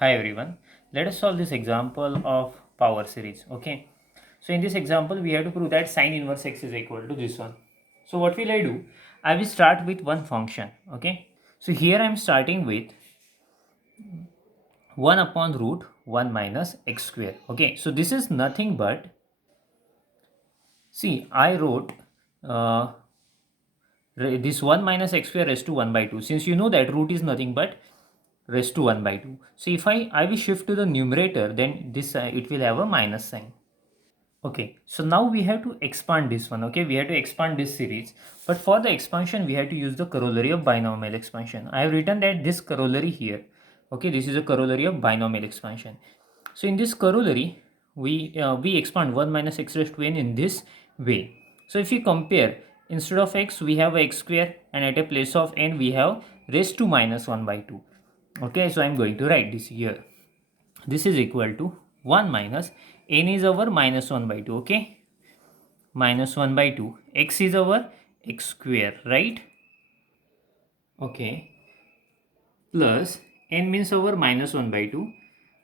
Hi everyone, let us solve this example of power series. Okay, so in this example we have to prove that sine inverse x is equal to this one. So what will I do? I will start with one function. Okay, so here I am starting with 1 upon root 1 minus x square. Okay, so this is nothing but, see, I wrote uh, this 1 minus x square raised to 1 by 2, since you know that root is nothing but raised to 1 by 2. So if I will shift to the numerator, then this it will have a minus sign. Okay, so now we have to expand this one. Okay, we have to expand this series, but for the expansion we have to use the corollary of binomial expansion. I have written that this corollary here. Okay, this is a corollary of binomial expansion. So in this corollary we expand 1 minus x raised to n in this way. So if you compare, instead of x we have x square, and at a place of n we have raised to minus 1 by 2. Okay, so I am going to write this here. This is equal to 1 minus n is our minus 1 by 2. Okay, minus 1 by 2, x is our x square, right? Okay, plus n means our minus 1 by 2,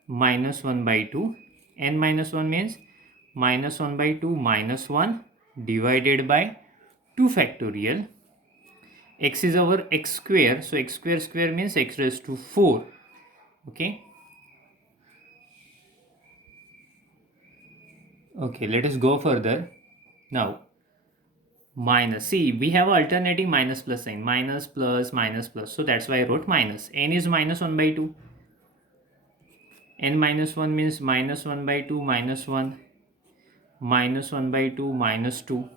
minus 1 by 2, n minus 1 means minus 1 by 2 minus 1 divided by 2 factorial. X is our x square, so x square square means x raised to 4. Okay, okay, let us go further. Now minus, see, we have alternating minus plus sign, minus plus minus plus, so that's why I wrote minus. N is minus 1 by 2, n minus 1 means minus 1 by 2 minus 1, minus 1 by 2 minus 2,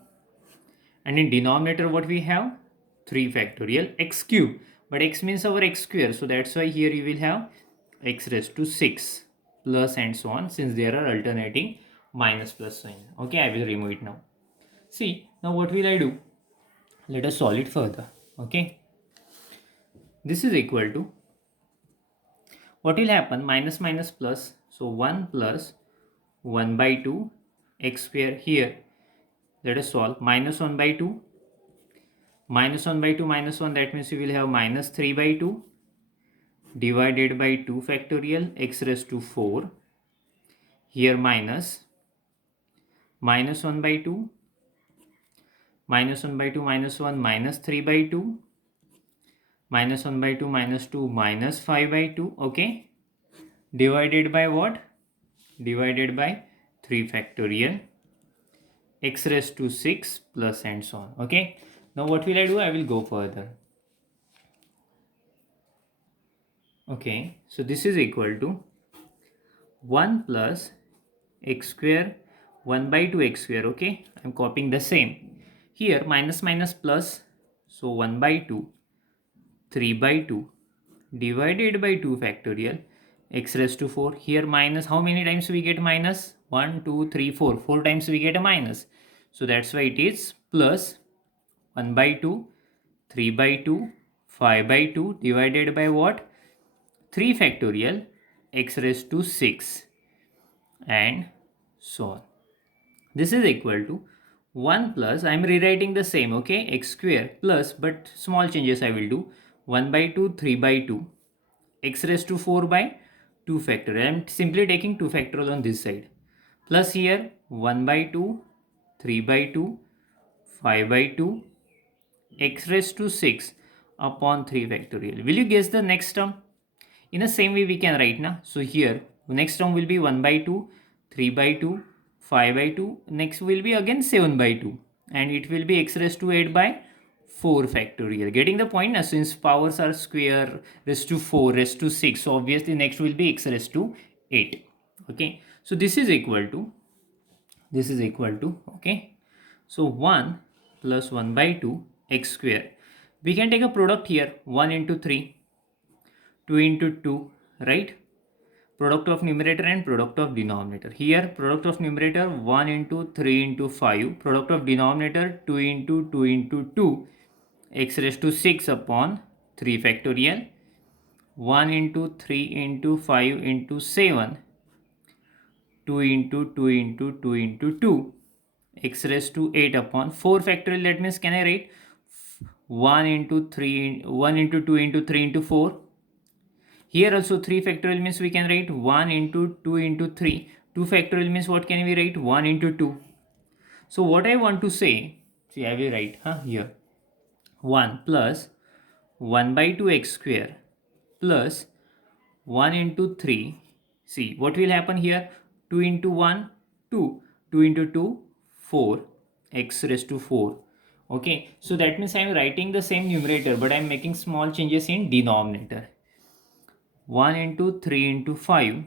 and in denominator what we have, 3 factorial x cube, but x means our x square, so that's why here you will have x raised to 6 plus and so on, since there are alternating minus plus sign. Okay, I will remove it now. See, now what will I do? Let us solve it further. Okay, this is equal to, what will happen, minus minus plus, so 1 plus 1 by 2 x square. Here let us solve minus 1 by 2, minus 1 by 2 minus 1, that means you will have minus 3 by 2 divided by 2 factorial x raised to 4. Here minus 1 by 2, minus 1 by 2 minus 1, minus 3 by 2, minus 1 by 2 minus 2, minus 5 by 2. Okay, divided by what? Divided by 3 factorial x raised to 6 plus and so on. Okay, now what will I do? I will go further. Okay, so this is equal to 1 plus x square 1 by 2 x square. Okay, I am copying the same. Here minus minus plus, so 1 by 2, 3 by 2 divided by 2 factorial x raised to 4. Here minus, how many times we get minus? 1, 2, 3, 4. 4 times we get a minus. So that's why it is plus 1 by 2, 3 by 2, 5 by 2 divided by what? 3 factorial x raised to 6 and so on. This is equal to 1 plus, I am rewriting the same, okay, x square plus, but small changes I will do, 1 by 2, 3 by 2, x raised to 4 by 2 factorial. I am simply taking 2 factorial on this side. Plus here 1 by 2, 3 by 2, 5 by 2, x raised to 6 upon 3 factorial. Will you guess the next term? In the same way we can write now. So here next term will be 1 by 2, 3 by 2, 5 by 2. Next will be again 7 by 2. And it will be x raised to 8 by 4 factorial. Getting the point now, since powers are square, raised to 4, raised to 6. So obviously next will be x raised to 8. Okay. So this is equal to, okay. So 1 plus 1 by 2 x square. We can take a product here, 1 into 3. 2 into 2, right? Product of numerator and product of denominator. Here product of numerator 1 into 3 into 5. Product of denominator 2 into 2 into 2. X raised to 6 upon 3 factorial. 1 into 3 into 5 into 7. 2 into 2 into 2 into 2. X raised to 8 upon 4 factorial. That means, can I write 1 into 2 into 3 into 4? Here also 3 factorial means we can write 1 into 2 into 3. 2 factorial means what can we write? 1 into 2. So what I want to say, see I will write here 1 plus 1 by 2 x square plus 1 into 3. See what will happen here? 2 into 1, 2. 2 into 2, 4. X raised to 4. Okay, so that means I am writing the same numerator but I am making small changes in denominator. 1 into 3 into 5.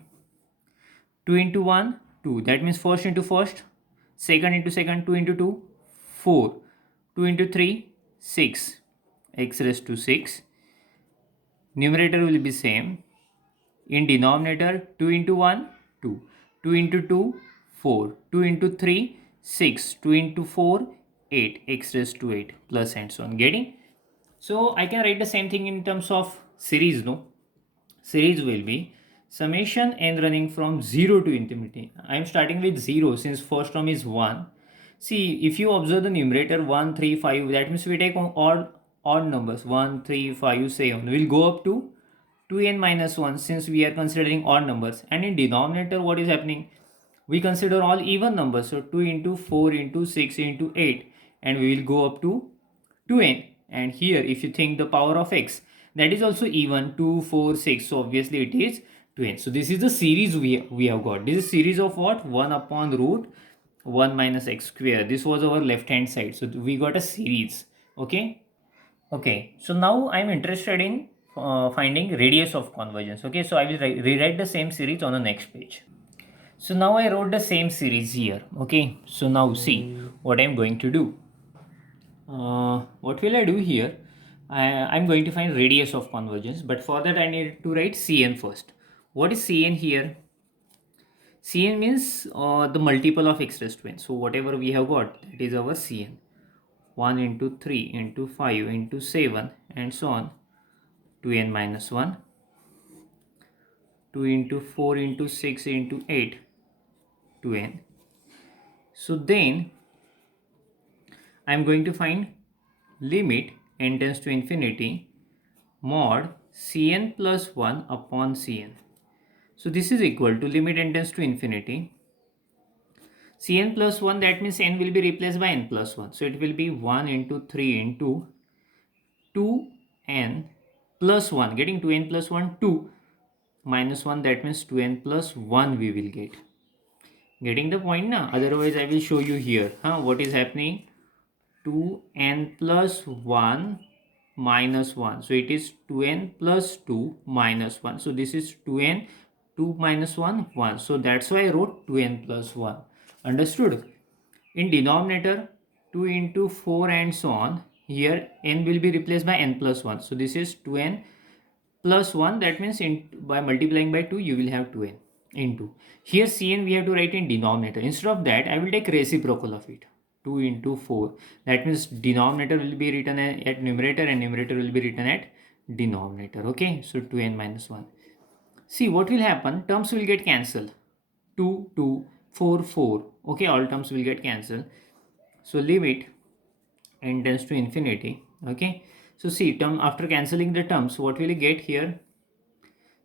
2 into 1, 2. That means first into first. Second into second, 2 into 2, 4. 2 into 3, 6. X raised to 6. Numerator will be same. In denominator, 2 into 1, 2. 2 into 2, 4. 2 into 3, 6. 2 into 4, 8. X raised to 8. Plus and so on. Getting? So I can write the same thing in terms of series, no? Series will be summation n running from 0 to infinity. I am starting with 0 since first term is 1. See, if you observe the numerator 1, 3, 5, that means we take odd numbers 1, 3, 5, 7. We'll go up to 2n minus 1 since we are considering odd numbers. And in denominator, what is happening? We consider all even numbers. So 2 into 4 into 6 into 8. And we will go up to 2n. And here, if you think the power of x, that is also even 2, 4, 6. So obviously it is 2n. So this is the series we have got. This is series of what? 1 upon root 1 minus x square. This was our left hand side. So we got a series. Okay. Okay. So now I am interested in finding radius of convergence. Okay. So I will rewrite the same series on the next page. So now I wrote the same series here. Okay. So now see what I am going to do. What will I do here? I'm going to find radius of convergence, but for that I need to write Cn first. What is Cn here? Cn means the multiple of x raised to n. So whatever we have got, that is our Cn. 1 into 3 into 5 into 7 and so on, 2n minus 1. 2 into 4 into 6 into 8, 2n. So then I'm going to find limit n tends to infinity mod Cn plus 1 upon Cn. So this is equal to limit n tends to infinity. Cn plus 1, that means n will be replaced by n plus 1. So it will be 1 into 3 into 2n plus 1. Getting 2n plus 1, 2 minus 1, that means 2n plus 1 we will get. Getting the point now? Otherwise I will show you here what is happening. 2n plus 1 minus 1. So it is 2n plus 2 minus 1. So this is 2n, 2 minus 1, 1. So that's why I wrote 2n plus 1. Understood? In denominator, 2 into 4 and so on. Here n will be replaced by n plus 1. So this is 2n plus 1. That means by multiplying by 2 you will have 2n into. Here Cn we have to write in denominator. Instead of that I will take reciprocal of it. 2 into 4. That means denominator will be written at numerator and numerator will be written at denominator. Okay, so 2n minus 1. See what will happen? Terms will get cancelled. 2, 2, 4, 4. Okay, all terms will get cancelled. So limit n tends to infinity. Okay, so see term after cancelling the terms, what will you get here?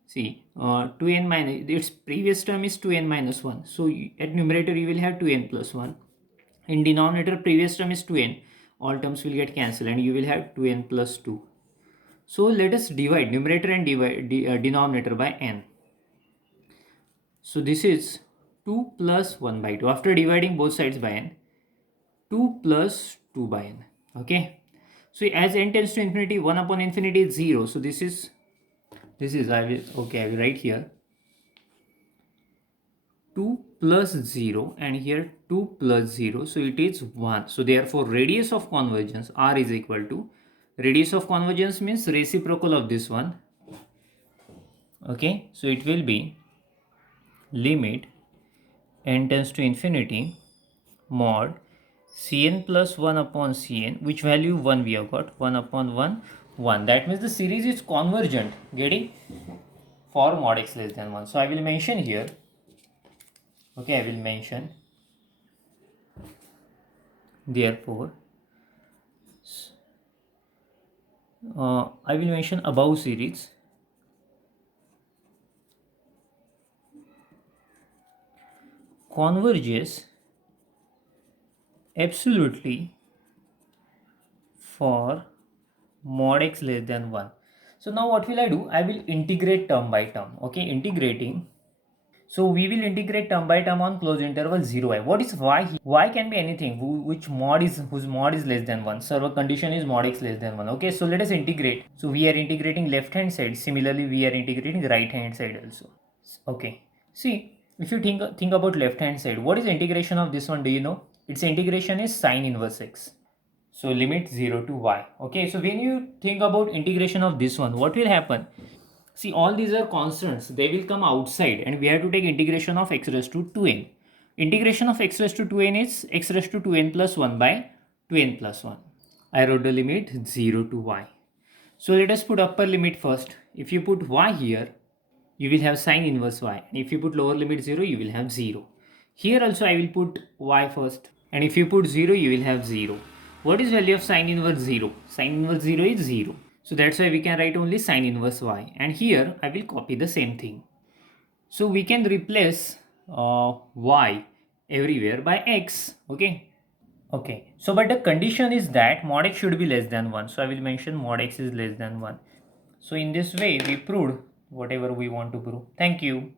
See 2n minus, its previous term is 2n minus 1. So at numerator you will have 2n plus 1. In denominator previous term is 2n. All terms will get cancelled and you will have 2n plus 2. So let us divide numerator and denominator by n. So this is 2 plus 1 by 2. After dividing both sides by n, 2 plus 2 by n. Okay. So as n tends to infinity, 1 upon infinity is 0. So this is I will write here 2 plus 0 and here 2 plus 0. So it is 1. So therefore radius of convergence r is equal to, radius of convergence means reciprocal of this one. Okay. So it will be limit n tends to infinity mod Cn plus 1 upon Cn, which value 1 we have got, 1 upon 1, 1. That means the series is convergent. Getting? For mod x less than 1. So I will mention here. Okay, I will mention. Therefore, I will mention above series converges absolutely for mod x less than 1. So now what will I do? I will integrate term by term. Okay, integrating. So we will integrate term by term on closed interval 0 I. What is y? Y can be anything whose mod is less than 1. So our condition is mod x less than 1. Okay, so let us integrate. So we are integrating left hand side. Similarly, we are integrating right hand side also. Okay. See, if you think about left hand side, what is integration of this one? Do you know? Its integration is sine inverse x. So limit 0 to y. Okay, so when you think about integration of this one, what will happen? See, all these are constants. They will come outside and we have to take integration of x raised to 2n. Integration of x raised to 2n is x raised to 2n plus 1 by 2n plus 1. I wrote the limit 0 to y. So let us put upper limit first. If you put y here, you will have sine inverse y. And if you put lower limit 0, you will have 0. Here also I will put y first. And if you put 0, you will have 0. What is value of sine inverse 0? Sine inverse 0 is 0. So that's why we can write only sine inverse y. And here I will copy the same thing. So we can replace y everywhere by x. Okay. Okay. So but the condition is that mod x should be less than 1. So I will mention mod x is less than 1. So in this way we proved whatever we want to prove. Thank you.